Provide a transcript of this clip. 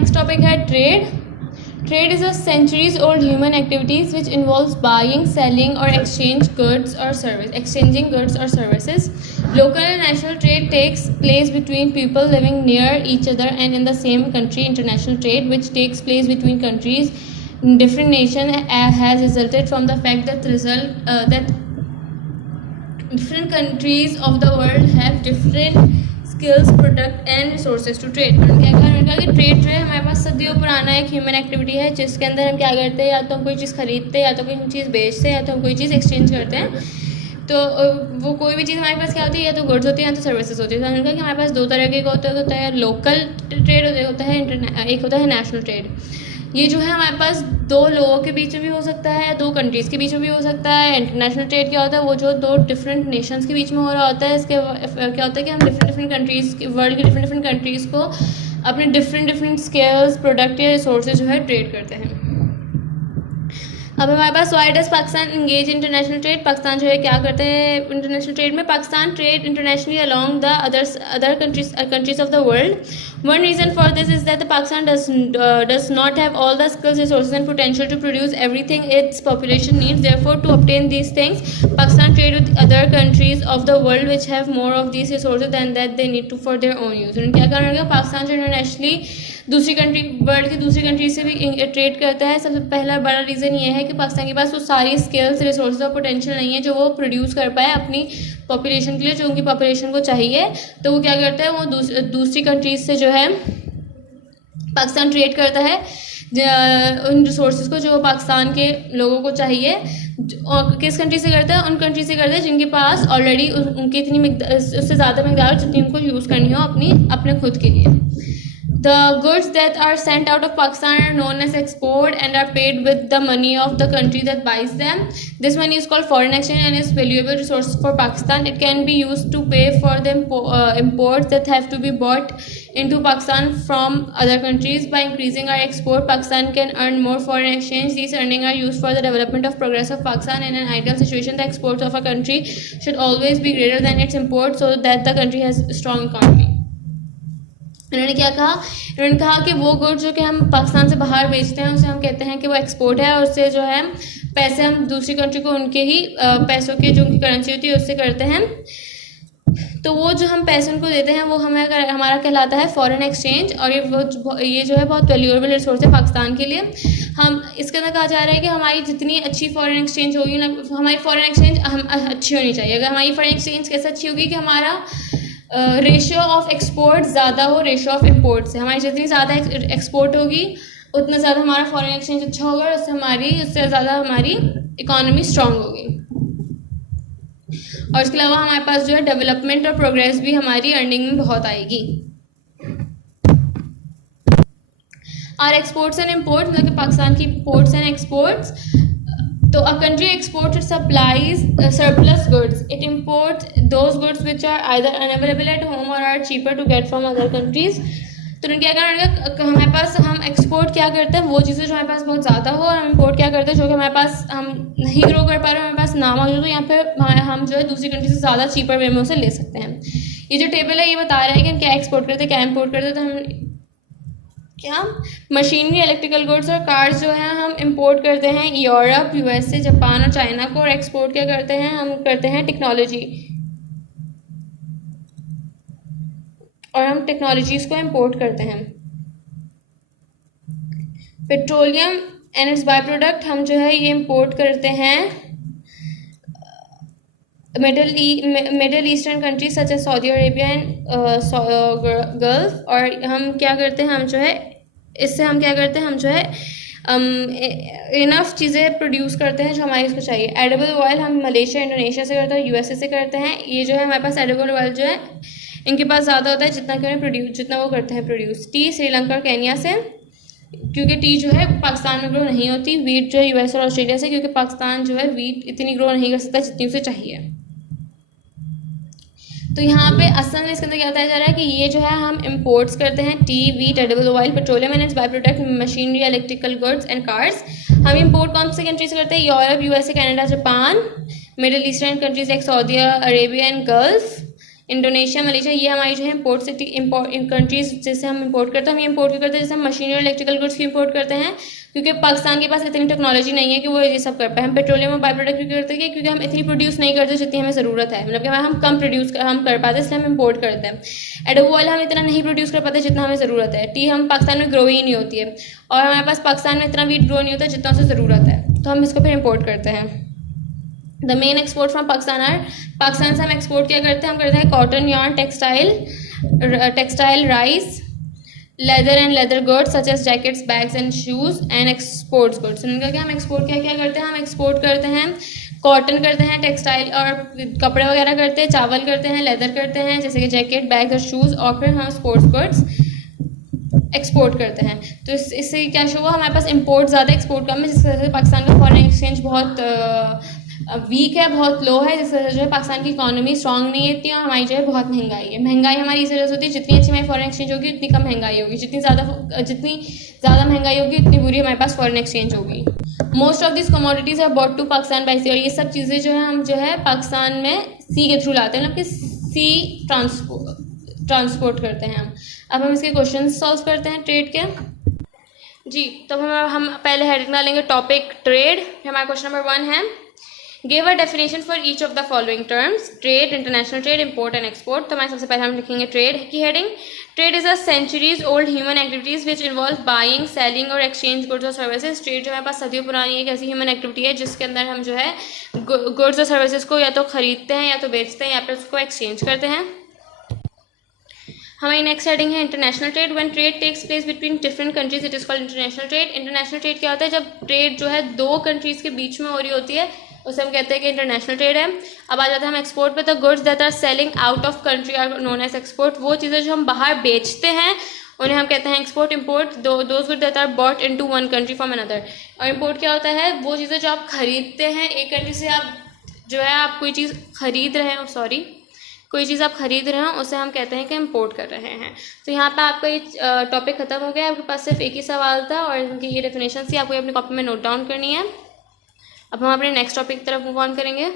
Next topic है trade. Trade is a centuries-old human activities which involves buying, selling, or exchanging goods or services. Local and national trade takes place between people living near each other and in the same country. International trade, which takes place between countries in different nations, has resulted from the fact that different countries of the world have different skills, product and resources to trade. क्या कहा कि trade जो है हमारे पास सदियों पुराना एक human activity है जिसके अंदर हम क्या करते हैं, या तो हम कोई चीज़ खरीदते हैं, या तो कोई हम चीज़ बेचते हैं, या तो हम कोई चीज़ एक्सचेंज करते हैं. तो वो कोई भी चीज़ हमारे पास क्या होती है, या तो गुड्स होती है या तो सर्विसेज होती है. तो हमने कहा कि हमारे पास दो तरह के होता है लोकल ट्रेड होता है, एक होता है नेशनल ट्रेड. ये जो है हमारे पास दो लोगों के बीच में भी हो सकता है, दो कंट्रीज़ के बीच में भी हो सकता है. इंटरनेशनल ट्रेड क्या होता है, वो जो दो डिफरेंट नेशंस के बीच में हो रहा होता है. इसके क्या होता है कि हम डिफरेंट कंट्रीज़, वर्ल्ड की डिफरेंट कंट्रीज़ को अपने डिफरेंट स्किल्स, प्रोडक्ट या रिसोर्सेज जो है ट्रेड करते हैं. अब हमारे पास why does Pakistan engage international trade. Pakistan जो है क्या करते हैं इंटरनेशनल ट्रेड में. Pakistan trade internationally along the other countries of the world. One reason for this is that the Pakistan does not have all the skills, resources and potential to produce everything its population needs. Therefore, to obtain these things, Pakistan trade with other countries of the world which have more of these resources than that they need to for their own use. उन्होंने क्या करना होगा, पाकिस्तान जो internationally world की दूसरी country से भी trade करता है. सबसे पहला बड़ा रीज़न ये है कि पाकिस्तान के पास वो सारी स्किल्स, रिसोर्सेज और पोटेंशियल नहीं है जो वो प्रोड्यूस कर पाए अपनी पॉपुलेशन के लिए, जो उनकी पॉपुलेशन को चाहिए. तो वो क्या करता है, वो दूसरी कंट्रीज से जो है पाकिस्तान ट्रेड करता है उन रिसोर्सेज को जो पाकिस्तान के लोगों को चाहिए. और किस कंट्री से करता है, उन कंट्री से करता है जिनके पास ऑलरेडी उनकी इतनी उससे ज़्यादा मकदार जितनी उनको यूज़ करनी हो अपने खुद के लिए. The goods that are sent out of Pakistan are known as export and are paid with the money of the country that buys them. This money is called foreign exchange and is valuable resource for Pakistan. It can be used to pay for the imports that have to be bought into Pakistan from other countries. By increasing our export, Pakistan can earn more foreign exchange. These earnings are used for the development of progress of Pakistan. In an ideal situation, the exports of a country should always be greater than its imports so that the country has a strong economy. इन्होंने क्या कहा, इन्होंने कहा कि वो goods जो कि हम पाकिस्तान से बाहर बेचते हैं उसे हम कहते हैं कि वो एक्सपोर्ट है, और उससे जो है पैसे हम दूसरी कंट्री को उनके ही पैसों के जो उनकी करेंसी होती है उससे करते हैं. तो वो जो हम पैसे उनको देते हैं वो हमारा कहलाता है फॉरेन एक्सचेंज. और ये जो है बहुत वैल्यूएबल रिसोर्स है पाकिस्तान के लिए. हम इसके अंदर कहा जा रहा है कि हमारी जितनी अच्छी फॉरेन एक्सचेंज होगी ना, हमारी फॉरेन एक्सचेंज अच्छी होनी चाहिए. अगर हमारी फॉरेन एक्सचेंज कैसे अच्छी होगी कि हमारा रेशियो ऑफ एक्सपोर्ट ज़्यादा हो रेशियो ऑफ इम्पोर्ट से. हमारी जितनी ज़्यादा एक्सपोर्ट होगी उतना ज़्यादा हमारा फॉरेन एक्सचेंज अच्छा होगा, और उससे ज़्यादा हमारी इकॉनमी स्ट्रांग होगी. और इसके अलावा हमारे पास जो है डेवलपमेंट और प्रोग्रेस भी हमारी अर्निंग में बहुत आएगी. और एक्सपोर्ट्स एंड इम्पोर्ट्स, मतलब कि पाकिस्तान की इम्पोर्ट्स एंड एक्सपोर्ट्स. तो a country exports or supplies surplus goods. It imports those goods which are either unavailable at home or are cheaper to get from other countries. तो उन्होंने क्या करना, हमारे पास हम एक्सपोर्ट क्या करते हैं वो चीज़ें जो हमारे पास बहुत ज़्यादा हो, और हम इम्पोर्ट क्या करते हैं जो कि हमारे पास हम नहीं ग्रो कर पा रहे, हमारे पास ना मौजूद हो, यहाँ पे हम जो है दूसरी कंट्री से ज़्यादा चीपर वे में उसे ले सकते हैं. ये जो टेबल है ये बता रहा है कि हम क्या एक्सपोर्ट करते हैं क्या इम्पोर्ट करते हैं. तो हम क्या मशीनरी, इलेक्ट्रिकल गुड्स और कार्स जो है हम इंपोर्ट करते हैं यूरोप, यूएसए, जापान और चाइना को. और एक्सपोर्ट क्या करते हैं, हम करते हैं टेक्नोलॉजी, और हम टेक्नोलॉजीज़ को इंपोर्ट करते हैं. Petroleum and its by product हम जो है ये इंपोर्ट करते हैं Middle Eastern countries such as Saudi Arabia and Gulf. और हम क्या करते हैं, हम जो है इससे हम क्या करते हैं, हम जो है इनफ चीज़ें प्रोड्यूस करते हैं जो हमारे इसको चाहिए. एडिबल ऑयल हम मलेशिया, इंडोनेशिया से करते हैं, यूएसए से करते हैं. ये जो है हमारे पास एडिबल ऑयल जो है इनके पास ज़्यादा होता है जितना वो करते हैं प्रोड्यूस. टी श्रीलंका और केन्या से, क्योंकि टी जो है पाकिस्तान में ग्रो नहीं होती. वीट जो है यूएस और ऑस्ट्रेलिया से, क्योंकि पाकिस्तान जो है वीट इतनी ग्रो नहीं कर सकता जितनी उसे चाहिए. तो यहाँ पे असल में इसके अंदर क्या बताया जा रहा है कि ये जो है हम इंपोर्ट्स करते हैं T, wheat, edible oil, petroleum and its by product, machinery, electrical goods and cars. हम इंपोर्ट कौन से कंट्री से करते हैं, Europe, USA, Canada, Japan, middle eastern countries like Saudi Arabia and gulf. Indonesia, Malaysia, ये हमारी जो है इम्पोर्ट सिटी कंट्रीज जैसे हम इंपोर्ट करते हैं। हम ये इंपोर्ट क्यों करते हैं, जैसे हम मशीनरी और इलेक्ट्रिकल गुड्स की इंपोर्ट करते हैं क्योंकि पाकिस्तान के पास इतनी टेक्नोलॉजी नहीं है कि वो ये सब कर पाए। हम पेट्रोलियम और बाई प्रोडक्ट क्यों करते हैं, क्योंकि हम इतनी प्रोड्यूस नहीं करते जितनी हमें ज़रूरत है, मतलब कि हम कम हम कर पाते हैं, इसलिए हम इंपोर्ट करते हैं। एडोब ऑयल हम इतना नहीं प्रोड्यूस कर पाते जितना हमें ज़रूरत है। टी हम पाकिस्तान में ग्रो ही नहीं होती है, और हमारे पास पाकिस्तान में इतना वीट ग्रो नहीं होता जितना उसे ज़रूरत है, तो हम इसको फिर इंपोर्ट करते हैं। The main export from Pakistan are, Pakistan से हम एक्सपोर्ट क्या करते हैं, हम करते हैं cotton, yarn, textile, rice, leather and leather goods such as jackets, bags and shoes and exports goods. उनका क्या, हम एक्सपोर्ट क्या क्या करते हैं, हम एक्सपोर्ट करते हैं कॉटन करते हैं, टेक्सटाइल और कपड़े वगैरह करते हैं, चावल करते हैं, लेदर करते हैं जैसे कि जैकेट, बैग्स और शूज़, और फिर हम स्पोर्ट्स गुड्स एक्सपोर्ट करते हैं। तो इससे क्या शो हुआ, हमारे पास इंपोर्ट ज़्यादा, एक्सपोर्ट कम है, जिसकी वजह से पाकिस्तान का फॉरेन एक्सचेंज बहुत वीक है, बहुत लो है, जिस वजह से जो है पाकिस्तान की इकोनॉमी स्ट्रांग नहीं है इतनी, और हमारी जो है बहुत महंगाई है। महंगाई हमारी इस वजह से होती है, जितनी अच्छी हमारी फॉरेन एक्सचेंज होगी उतनी कम महंगाई होगी, जितनी ज़्यादा महंगाई होगी उतनी बुरी हमारे पास फॉरेन एक्सचेंज होगी। Most of this commodities are bought to Pakistan by sea, और ये सब चीज़ें जो है हम जो है पाकिस्तान में सी के थ्रू लाते हैं, मतलब कि सी ट्रांसपोर्ट करते हैं हम। अब हम इसके क्वेश्चन सॉल्व करते हैं ट्रेड के। जी, तो हम पहले हेडिंग डालेंगे टॉपिक ट्रेड। हमारा क्वेश्चन नंबर 1 है, give a definition for each of the following terms, trade, international trade, import and export. तो हमारे सबसे पहले हम लिखेंगे ट्रेड की heading. Trade is a centuries old human activities which involve buying, selling और एक्सचेंज गुड्स और सर्विसेज। ट्रेड जो हमारे पास सदियों पुरानी एक ऐसी ह्यूमन एक्टिविटी है जिसके अंदर हम जो है गुड्स और सर्विसेज को या तो खरीदते हैं, या तो बेचते हैं, या फिर उसको एक्सचेंज करते हैं। हमारी नेक्स्ट हेडिंग है international trade. When trade takes place between different countries it is called international trade. International trade क्या होता है, जब ट्रेड जो है दो कंट्रीज के बीच में हो रही होती है उसे हम कहते हैं कि इंटरनेशनल ट्रेड है। अब आ जाता है हम एक्सपोर्ट पे। The goods that are selling out of country are known as export. वो चीज़ें जो हम बाहर बेचते हैं उन्हें हम कहते हैं export. Import those goods that are bought into one country from another. और इंपोर्ट क्या होता है, वो चीज़ें जो आप खरीदते हैं एक कंट्री से, आप जो है आप कोई चीज़ खरीद रहे हैं, कोई चीज़ आप खरीद रहे हो उसे हम कहते हैं कि इंपोर्ट कर रहे हैं। तो यहाँ पे आपका ये टॉपिक खत्म हो गया। आपके पास सिर्फ एक ही सवाल था और इनकी ये डेफिनेशन थी, आपको अपनी कॉपी में नोट डाउन करनी है। अब हम अपने नेक्स्ट टॉपिक की तरफ मूव ऑन करेंगे।